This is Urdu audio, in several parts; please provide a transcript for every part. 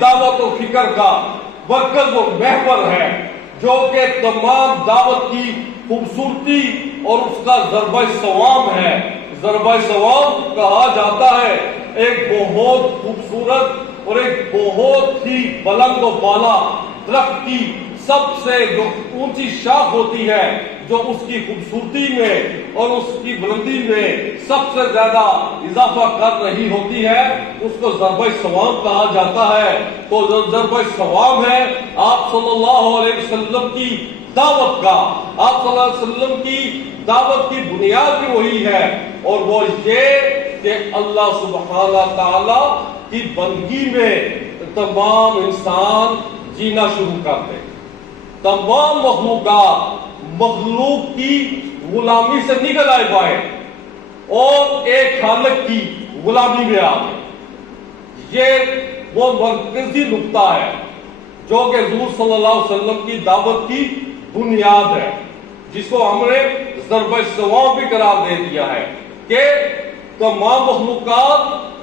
دعوت و فکر کا مرکز و محور ہے، جو کہ تمام دعوت کی خوبصورتی اور اس کا ضربہ ثواب ہے۔ ضربہ ثواب کہا جاتا ہے ایک بہت خوبصورت اور ایک بہت ہی بلند و بالا درخت کی سب سے جو اونچی شاخ ہوتی ہے، جو اس کی خوبصورتی میں اور اس کی بلندی میں سب سے زیادہ اضافہ کر رہی ہوتی ہے، اس کو ضربہ ثواب کہا جاتا ہے۔ تو جو ضربہ ثواب ہے آپ صلی اللہ علیہ وسلم کی دعوت کا، آپ صلی اللہ علیہ وسلم کی دعوت کی بنیاد بھی وہی ہے، اور وہ یہ کہ اللہ سبحانہ تعالی کی بندگی میں تمام انسان جینا شروع کر دے، تمام مخلوق کی غلامی سے نکل آئے پائے اور ایک خالق کی غلامی میں آ گئے۔ یہ وہ مرکزی نقطہ ہے جو کہ حضور صلی اللہ علیہ وسلم کی دعوت کی بنیاد ہے، جس کو ہم نے ضربہ ثواب بھی قرار دے دیا ہے کہ تمام مخلوقات،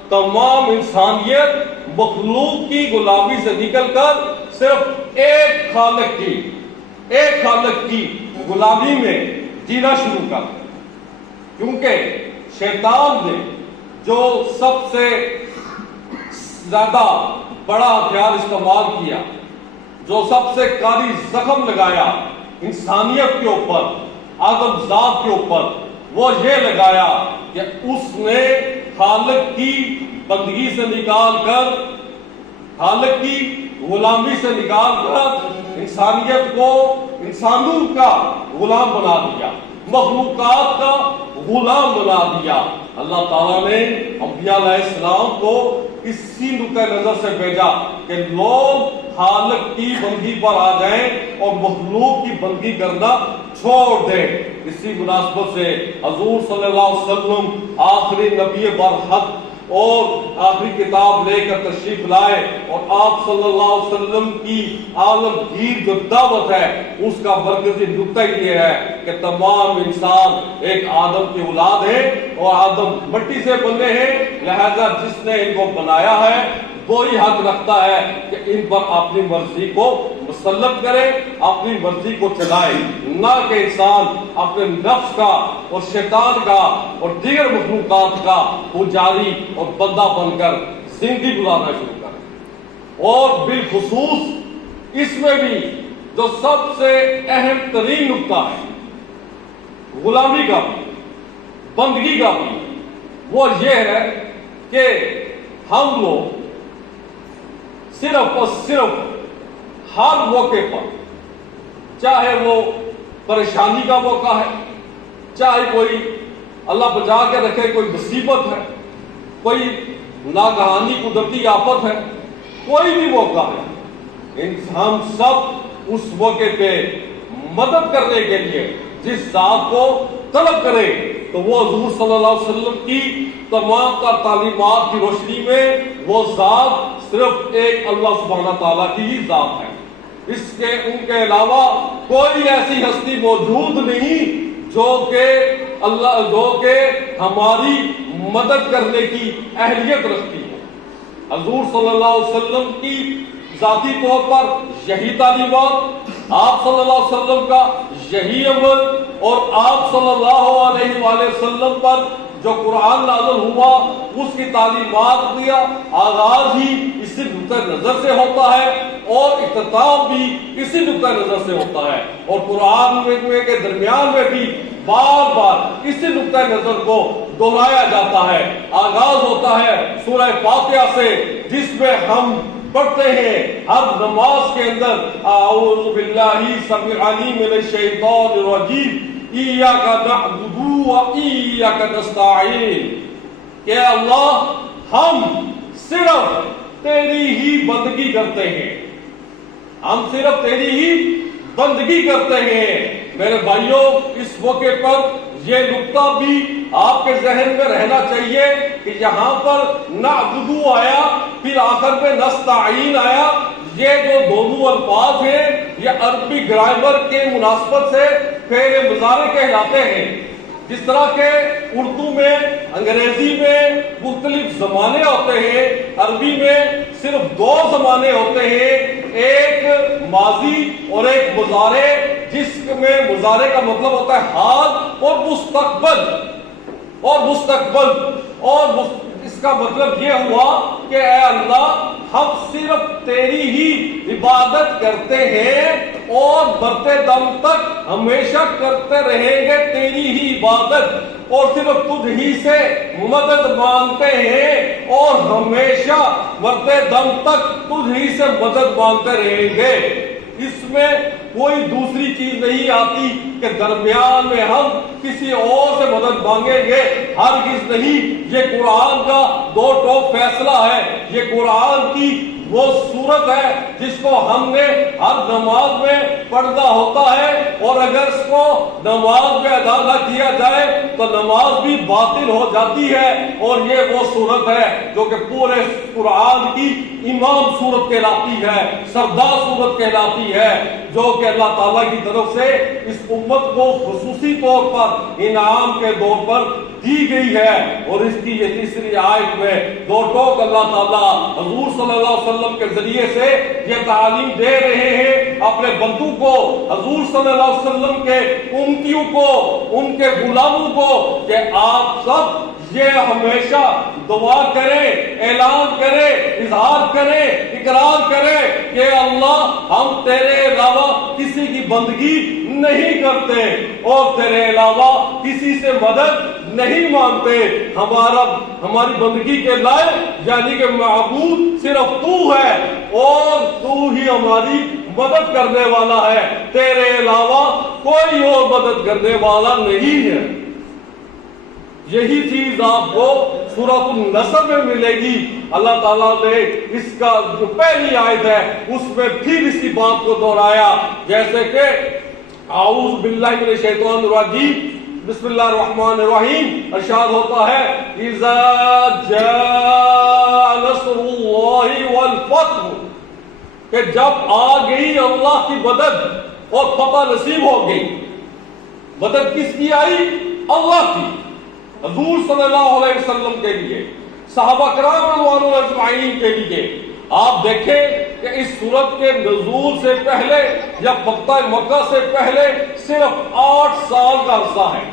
تمام انسانیت مخلوق کی غلامی سے نکل کر صرف ایک خالق کی غلامی میں جینا شروع کر دیں۔ کیونکہ شیطان نے جو سب سے زیادہ بڑا ہتھیار استعمال کیا، جو سب سے کاری زخم لگایا انسانیت کے اوپر، آدم ذات کے اوپر، وہ یہ لگایا کہ اس نے خالق کی بندگی سے نکال کر، خالق کی غلامی سے نکال کر انسانیت کو انسانوں کا غلام بنا دیا، مخلوقات کا غلام بنا دیا۔ اللہ تعالیٰ نے انبیاء علیہ السلام کو اسی نقطۂ نظر سے بھیجا کہ لوگ خالق کی بندگی پر آ جائیں اور مخلوق کی بندگی کرنا چھوڑ دیں۔ اسی مناسبت سے حضور صلی اللہ علیہ وسلم آخری نبی برحق اور آخری کتاب لے کر تشریف لائے، اور آپ صلی اللہ علیہ وسلم کی عالمگیر جو دعوت ہے اس کا مرکزی نقطہ یہ ہے کہ تمام انسان ایک آدم کی اولاد ہے اور آدم مٹی سے بنے ہیں، لہذا جس نے ان کو بنایا ہے وہی حق رکھتا ہے کہ ان پر اپنی مرضی کو مسلط کرے، اپنی مرضی کو چلائے، نہ کہ انسان اپنے نفس کا اور شیطان کا اور دیگر مخلوقات کا پجاری اور بندہ بن کر زندگی گزارنا شروع کرے۔ اور بالخصوص اس میں بھی جو سب سے اہم ترین نقطہ ہے غلامی کا بھی، بندگی کا بھی، وہ یہ ہے کہ ہم لوگ صرف اور صرف ہر موقع پر، چاہے وہ پریشانی کا موقع ہے، چاہے کوئی اللہ بچا کے رکھے کوئی مصیبت ہے، کوئی ناگہانی قدرتی آفت ہے، کوئی بھی موقع ہے، ہم سب اس موقع پہ مدد کرنے کے لیے جس ذات کو طلب کرے تو وہ حضور صلی اللہ علیہ وسلم کی تمام تر تعلیمات کی روشنی میں وہ ذات صرف ایک اللہ سبحانہ تعالیٰ کی ہی ذات ہے۔ ان کے علاوہ کوئی ایسی ہستی موجود نہیں جو کہ ہماری مدد کرنے کی اہلیت رکھتی ہے۔ حضور صلی اللہ علیہ وسلم کی ذاتی طور پر یہی تعلیمات، آپ صلی اللہ علیہ وسلم کا یہی عمل، اور آپ صلی اللہ علیہ وآلہ وسلم پر جو قرآن نازل ہوا اس کی تعلیمات کا آغاز ہی اسی نقطۂ نظر سے ہوتا ہے اور اختتام بھی اسی نقطۂ نظر سے ہوتا ہے، اور قرآن کے درمیان میں بھی بار بار اسی نقطۂ نظر کو دہرایا جاتا ہے۔ آغاز ہوتا ہے سورہ فاتحہ سے، جس میں ہم پڑھتے ہیں ہر نماز کے اندر اعوذ باللہ السمیع العلیم من الشیطان الرجیم ایاک نعبد و ایاک نستعین، کہ اللہ ہم صرف تیری ہی بندگی کرتے ہیں، ہم صرف تیری ہی بندگی کرتے ہیں۔ میرے بھائیوں، اس موقع پر یہ نقطہ بھی آپ کے ذہن میں رہنا چاہیے کہ یہاں پر نعبدو آیا، پھر آخر میں نستعین آیا، یہ جو دونوں الفاظ ہیں یہ عربی گرامر کے مناسبت سے فعل مضارع کہلاتے ہیں۔ جس طرح کہ اردو میں، انگریزی میں مختلف زمانے ہوتے ہیں، عربی میں صرف دو زمانے ہوتے ہیں، ایک ماضی اور ایک مضارع، جس میں مضارع کا مطلب ہوتا ہے حال اور مستقبل، اور اس کا مطلب یہ ہوا کہ اے اللہ ہم صرف تیری ہی عبادت کرتے ہیں اور مرتے دم تک ہمیشہ کرتے رہیں گے تیری ہی عبادت، اور صرف تجھ ہی سے مدد مانگتے ہیں اور ہمیشہ مرتے دم تک تجھ ہی سے مدد مانگتے رہیں گے۔ اس میں کوئی دوسری چیز نہیں آتی کہ درمیان میں ہم کسی اور سے مدد مانگیں گے، ہرگز نہیں۔ یہ قرآن کا دو ٹوک فیصلہ ہے، یہ قرآن کی وہ صورت ہے جس کو ہم نے ہر نماز میں پڑھنا ہوتا ہے، اور اگر اس کو نماز میں ادا نہ کیا جائے تو نماز بھی باطل ہو جاتی ہے، اور یہ وہ صورت ہے جو کہ پورے قرآن کی امام صورت کہلاتی ہے، سردار صورت کہلاتی ہے، جو کہ اللہ تعالیٰ کی طرف سے اس امت کو خصوصی طور پر انعام کے طور پر دی گئی ہے۔ اور اس کی یہ تیسری آیت میں دو ٹوک اللہ تعالیٰ حضور صلی اللہ علیہ وسلم کے ذریعے سے یہ تعلیم دے رہے ہیں اپنے بندوں کو، حضور صلی اللہ علیہ وسلم کے امتیوں کو، ان کے غلاموں کو، کہ آپ سب یہ ہمیشہ دعا کریں، اعلان کریں، اظہار کریں، اقرار کریں کہ اللہ ہم تیرے علاوہ کسی کی بندگی نہیں کرتے اور تیرے علاوہ کسی سے مدد نہیں مانگتے، ہماری بندگی کے لائق یعنی کہ معبود صرف تو ہے، اور تو ہی ہماری مدد کرنے والا ہے، تیرے علاوہ کوئی اور مدد کرنے والا نہیں ہے۔ یہی چیز آپ کو سورۃ النصر میں ملے گی۔ اللہ تعالیٰ نے اس کا جو پہلی آیت ہے اس میں پھر اسی بات کو دہرایا، جیسے کہ اعوذ باللہ من الشیطان الرجیم، بسم اللہ الرحمن الرحیم، ارشاد ہوتا ہے اذا جاء نصر اللہ والفتح، کہ جب آ گئی اللہ کی مدد اور فتح نصیب ہو گئی۔ مدد کس کی آئی؟ اللہ کی، حضور صلی اللہ علیہ وسلم کے لیے، صحابہ کرام رضوان اللہ اجمعین کے لیے۔ آپ دیکھیں کہ اس سورت کے نزول سے پہلے یا فتح مکہ سے پہلے صرف 8 سال کا عرصہ ہے۔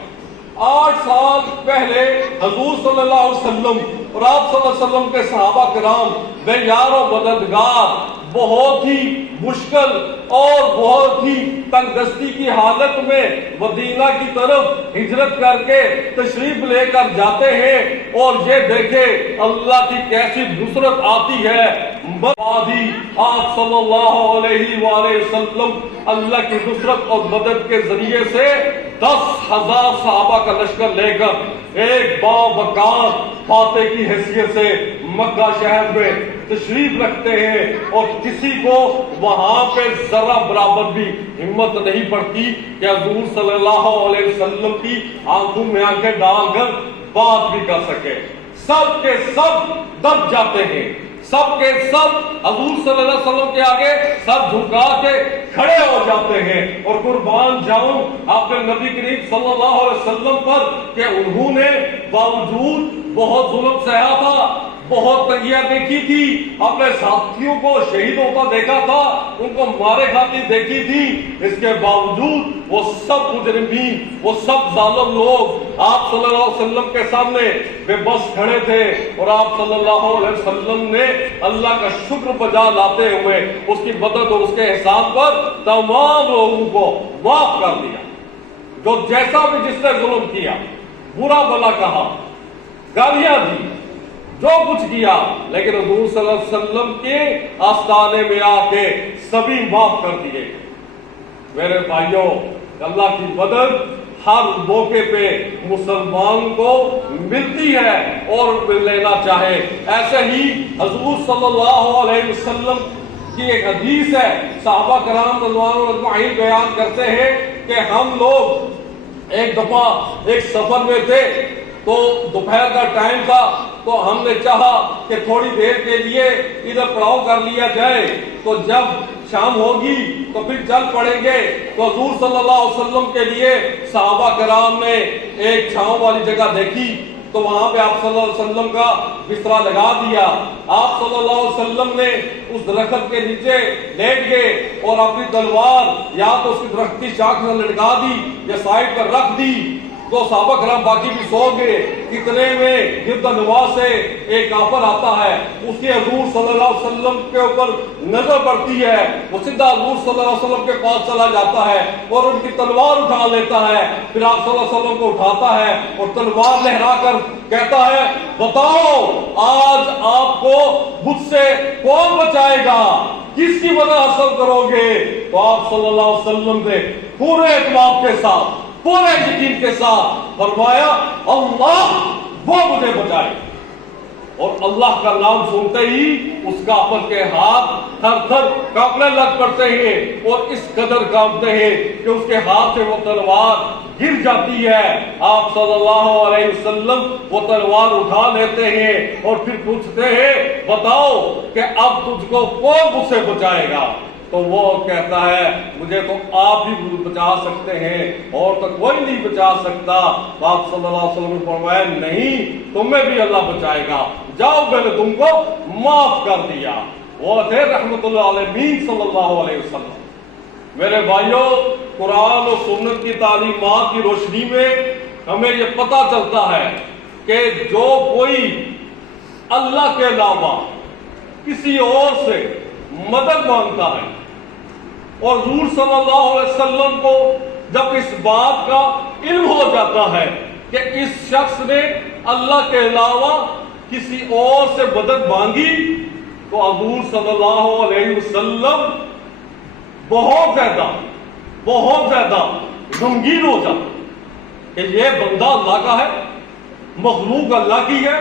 8 سال پہلے حضور صلی اللہ علیہ وسلم اور آپ صلی اللہ علیہ وسلم کے صحابہ کرام بے یار و مددگار، بہت ہی مشکل اور بہت ہی تنگ دستی کی حالت میں مدینہ کی طرف ہجرت کر کے تشریف لے کر جاتے ہیں، اور یہ دیکھیں اللہ کی کیسی نصرت آتی ہے۔ آپ صلی اللہ علیہ وآلہ وسلم اللہ کی نصرت اور مدد کے ذریعے سے 10,000 صحابہ کا لشکر لے کر ایک باوقار فاتح کی حیثیت سے مکہ شہر میں تشریف رکھتے ہیں، اور کسی کو وہاں پہ ذرہ برابر بھی ہمت نہیں پڑتی کہ حضور صلی اللہ علیہ وسلم کی آنکھوں میں آنکھیں ڈال کر بات بھی کر سکے۔ سب کے سب دب جاتے ہیں، سب کے سب حضور صلی اللہ علیہ وسلم کے آگے سر جھکا کے کھڑے ہو جاتے ہیں، اور قربان جاؤں اپنے نبی کریم صلی اللہ علیہ وسلم پر کہ انہوں نے باوجود بہت ظلم سہا تھا، بہت تنگیاں دیکھی تھی، اپنے ساتھیوں کو شہید ہوتا دیکھا تھا، ان کو مارے کھاتی دیکھی تھی، اس کے باوجود وہ سب مجرمین، وہ سب ظالم لوگ آپ صلی اللہ علیہ وسلم کے سامنے بے بس کھڑے تھے، اور آپ صلی اللہ علیہ وسلم نے اللہ کا شکر بجا لاتے ہوئے اس کی مدد اور اس کے احسان پر تمام لوگوں کو معاف کر دیا، جو جیسا بھی جس نے ظلم کیا، برا بھلا کہا، گالیاں دی، جو کچھ کیا، لیکن حضور صلی اللہ علیہ وسلم کے آستانے میں آ کے سبھی معاف کر دیے۔ میرے بھائیوں، اللہ کی مدد ہر موقع پہ مسلمان کو ملتی ہے اور لینا چاہے۔ ایسے ہی حضور صلی اللہ علیہ وسلم کی ایک حدیث ہے، صحابہ کرام رضوان اللہ اجمعین بیان کرتے ہیں کہ ہم لوگ ایک دفعہ ایک سفر میں تھے، تو دوپہر کا ٹائم تھا، تو ہم نے چاہا کہ تھوڑی دیر کے لیے ادھر پڑاؤ کر لیا جائے، تو جب شام ہوگی تو پھر چل پڑیں گے۔ تو حضور صلی اللہ علیہ وسلم کے لیے صحابہ کرام نے ایک چھاؤں والی جگہ دیکھی، تو وہاں پہ آپ صلی اللہ علیہ وسلم کا بسترا لگا دیا. آپ صلی اللہ علیہ وسلم نے اس درخت کے نیچے لیٹ گئے اور اپنی تلوار یا تو اس کی درخت کی شاخ سے لٹکا دی یا سائڈ پر رکھ دی. تو صحابہ کرام باقی بھی سو گئے. اتنے میں گرد نواح سے ایک کافر آتا ہے, اس کی حضور صلی اللہ علیہ وسلم کے اوپر نظر پڑتی ہے, وہ سیدھا حضور صلی اللہ علیہ وسلم کے پاس چلا جاتا ہے اور ان کی تلوار اٹھا لیتا ہے. پھر آپ صلی اللہ علیہ وسلم کو اٹھاتا ہے اور تلوار لہرا کر کہتا ہے, بتاؤ آج آپ کو مجھ سے کون بچائے گا, کس کی مدد حاصل کرو گے؟ تو آپ صلی اللہ علیہ وسلم نے پورے اعتماد کے ساتھ, پورے یقین کے ساتھ فرمایا, اللہ وہ مجھے بچائے. اور اللہ کا نام سنتے ہی اس کافر کے ہاتھ تھر تھر کانپنے لگ پڑتے ہیں اور اس قدر کانپتے ہیں کہ اس کے ہاتھ سے وہ تلوار گر جاتی ہے. آپ صلی اللہ علیہ وسلم وہ تلوار اٹھا لیتے ہیں اور پھر پوچھتے ہیں, بتاؤ کہ اب تجھ کو کون مجھ سے بچائے گا؟ تو وہ کہتا ہے, مجھے تو آپ ہی بچا سکتے ہیں, اور تو کوئی نہیں بچا سکتا. آپ صلی اللہ علیہ وسلم نے فرمایا, نہیں, تمہیں بھی اللہ بچائے گا, جاؤ میں نے تم کو معاف کر دیا. وہ تھے رحمت اللہ علیہ صلی اللہ علیہ وسلم. میرے بھائیوں, قرآن و سنت کی تعلیمات کی روشنی میں ہمیں یہ پتہ چلتا ہے کہ جو کوئی اللہ کے علاوہ کسی اور سے مدد مانگتا ہے, اور حضور صلی اللہ علیہ وسلم کو جب اس بات کا علم ہو جاتا ہے کہ اس شخص نے اللہ کے علاوہ کسی اور سے مدد مانگی, تو حضور صلی اللہ علیہ وسلم بہت زیادہ غمگین ہو جاتا کہ یہ بندہ اللہ کا ہے, مخلوق اللہ کی ہے,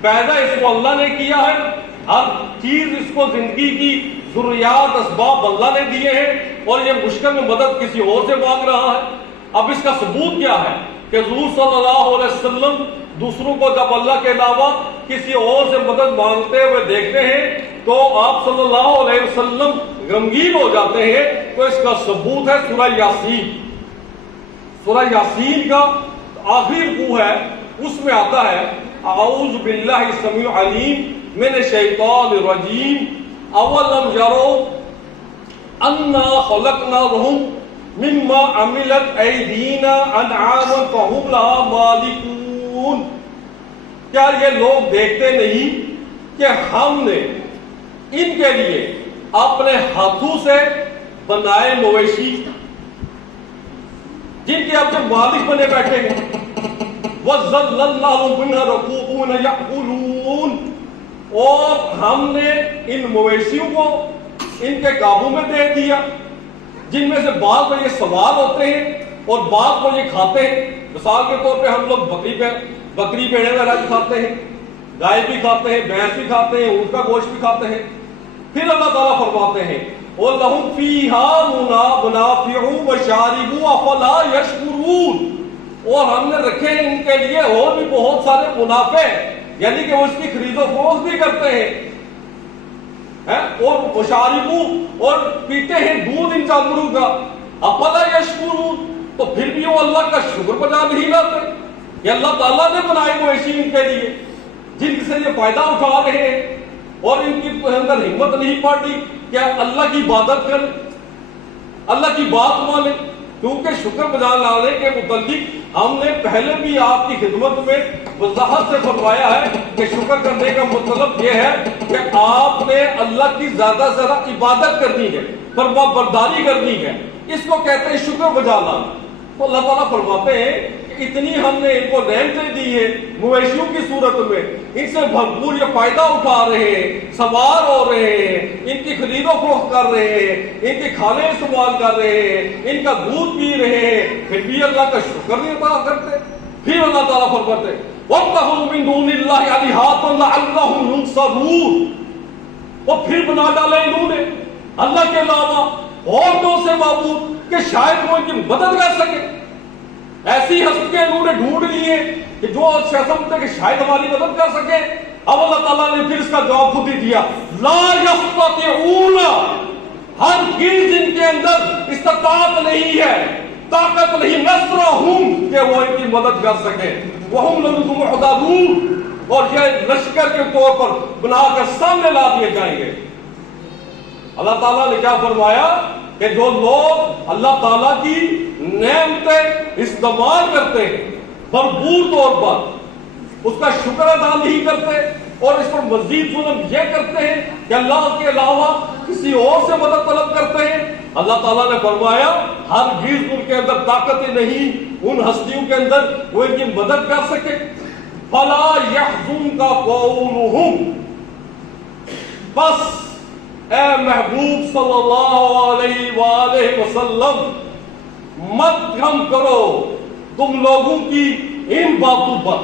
پیدا اس کو اللہ نے کیا ہے, ہر چیز اس کو زندگی کی ضروریات اسباب اللہ نے دیے ہیں, اور یہ مشکل میں مدد کسی اور سے مانگ رہا ہے. اب اس کا ثبوت کیا ہے کہ حضور صلی اللہ علیہ وسلم دوسروں کو جب اللہ کے علاوہ کسی اور سے مدد مانگتے ہوئے دیکھتے ہیں تو آپ صلی اللہ علیہ وسلم غمگین ہو جاتے ہیں. تو اس کا ثبوت ہے سورہ یاسین. سورہ یاسین کا آخری رکوع ہے, اس میں آتا ہے, اعوذ باللہ السمیع العلیم من الشیطان الرجیم اولم یروا انا خلقنا لهم مما عملت ایدینا انعاما فهم لها مالکون. کیا یہ لوگ دیکھتے نہیں کہ ہم نے ان کے لیے اپنے ہاتھوں سے بنائے مویشی جن کے اب جب مالک بنے بیٹھے ہیں, وَذَلَّلْنَا لَهُمْ مِنْهَا رَكُوبُونَ يَأْكُلُونَ, اور ہم نے ان مویشیوں کو ان کے قابو میں دے دیا, جن میں سے بعض کو یہ سوار ہوتے ہیں اور بعض کو یہ کھاتے ہیں. مثال کے طور پہ ہم لوگ بکری بھیڑیں وغیرہ بھی کھاتے ہیں, گائے بھی کھاتے ہیں, بھینس بھی کھاتے ہیں, اونٹ کا گوشت بھی کھاتے ہیں. پھر اللہ تعالیٰ فرماتے ہیں, وَلَهُمْ فِيهَا مُنَافِعُ وَشَارِبُ أَفَلَا يَشْكُرُونَ, اور ہم نے رکھے ہیں ان کے لیے اور بھی بہت سارے منافع, یعنی کہ وہ اس کی خرید و فروخت بھی کرتے ہیں, اور مشاربو, اور پیتے ہیں دودھ ان جانوروں کا. افلا یشکرون, تو پھر بھی وہ اللہ کا شکر بجا نہیں لاتے کہ اللہ تعالیٰ نے بنائے مویشی ان کے لیے جن سے یہ فائدہ اٹھا رہے ہیں, اور ان کی اندر ہمت نہیں پڑتی کہ اللہ کی عبادت کریں, اللہ کی بات مانیں. کیونکہ شکر بجا لانے کے متعلق ہم نے پہلے بھی آپ کی خدمت میں وضاحت سے فرمایا ہے کہ شکر کرنے کا مطلب یہ ہے کہ آپ نے اللہ کی زیادہ سے زیادہ عبادت کرنی ہے, فرما برداری کرنی ہے, اس کو کہتے ہیں شکر بجا لانا. تو اللہ تعالیٰ فرماتے ہیں کہ اتنی ہم نے ان کو نعمتیں دی ہیں مویشیوں کی صورت میں, ان سے بھرپور یہ فائدہ اٹھا رہے ہیں, سوار ہو رہے ہیں, ان کی خرید و فروخت کر رہے ہیں, ان کے کھانے استعمال کر رہے ہیں, ان کا دودھ پی رہے ہیں, پھر بھی اللہ کا شکر نہیں ادا کرتے. پھر اللہ تعالیٰ فرماتے ہیں وَاتَّخَذُوا مِن دُونِ اللَّهِ آلِهَةً لَعَلَّهُمْ يُنصَرُونَ, اور پھر بنا ڈالا انہوں نے اللہ کے علاوہ اور دو سے معبود کہ شاید وہ ان کی مدد کر سکے. ایسی ہستیاں انہوں نے ڈھونڈ لی ہیں کہ جو سمجھتے کہ شاید ہماری مدد کر سکے. اب اللہ تعالیٰ نے پھر اس کا جواب خود ہی دیا, لا یستطیعون, ہرگز ان کے اندر استطاعت نہیں ہے, طاقت نہیں, نصرہم, کہ وہ ان کی مدد کر سکے. وَهُمْ لَكُمْ مُحْضَرُونَ، اور یہ لشکر کے طور پر بنا کر سامنے لا دیے جائیں گے۔ اللہ تعالیٰ نے کیا فرمایا کہ جو لوگ اللہ تعالیٰ کی نعمتیں استعمال کرتے ہیں بھرپور طور پر، اس کا شکر ادا نہیں کرتے اور اس پر مزید ظلم یہ کرتے ہیں کہ اللہ کے علاوہ کسی اور سے مدد طلب کرتے ہیں، اللہ تعالیٰ نے فرمایا ہرگز ان کے اندر طاقتیں نہیں ان ہستیوں کے اندر وہ ان کی مدد کر سکے۔ فَلَا يَحْزُنْكَ قَوْلُهُمْ، بس اے محبوب صلی اللہ علیہ وآلہ وسلم مت غم کرو تم لوگوں کی ان باتوں پر۔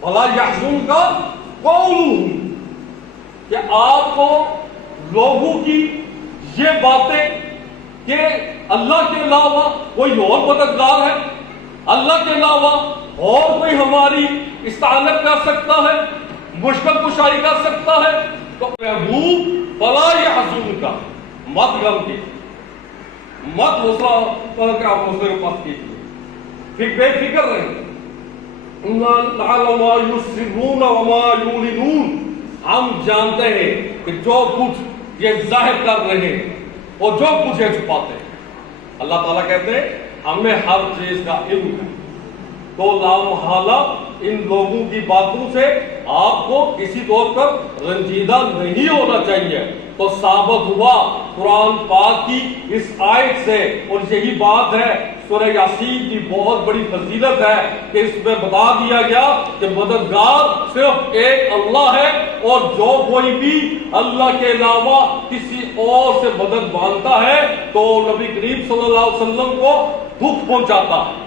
فَلَا يَحْزُنْكَ قَوْلُهُمْ، کہ آپ کو لوگوں کی یہ باتیں کہ اللہ کے علاوہ کوئی اور مددگار ہے، اللہ کے علاوہ اور کوئی ہماری استعانت کر سکتا ہے، مشکل کشائی کر سکتا ہے، تو محبوب فَلَا يَحْزُنْكَ، مت غم کی، مت حوصلہ کر کے آپ حوصلے کے پاس کیجیے، بے فکر رہیں۔ نَعْلَمُ مَا يُسِرُّونَ وَمَا يُعْلِنُونَ، ہم جانتے ہیں کہ جو کچھ یہ ظاہر کر رہے ہیں اور جو کچھ یہ چھپاتے ہیں۔ اللہ تعالیٰ کہتے ہیں ہمیں ہر چیز کا علم ہے، تو لامحالہ ان لوگوں کی باتوں سے آپ کو کسی طور پر رنجیدہ نہیں ہونا چاہیے۔ تو ثابت ہوا قرآن پاک کی اس آیت سے، اور یہی بات ہے سورہ یاسین کی بہت بڑی فضیلت ہے کہ اس میں بتا دیا گیا کہ مددگار صرف ایک اللہ ہے، اور جو کوئی بھی اللہ کے علاوہ کسی اور سے مدد مانگتا ہے تو نبی کریم صلی اللہ علیہ وسلم کو دکھ پہنچاتا ہے۔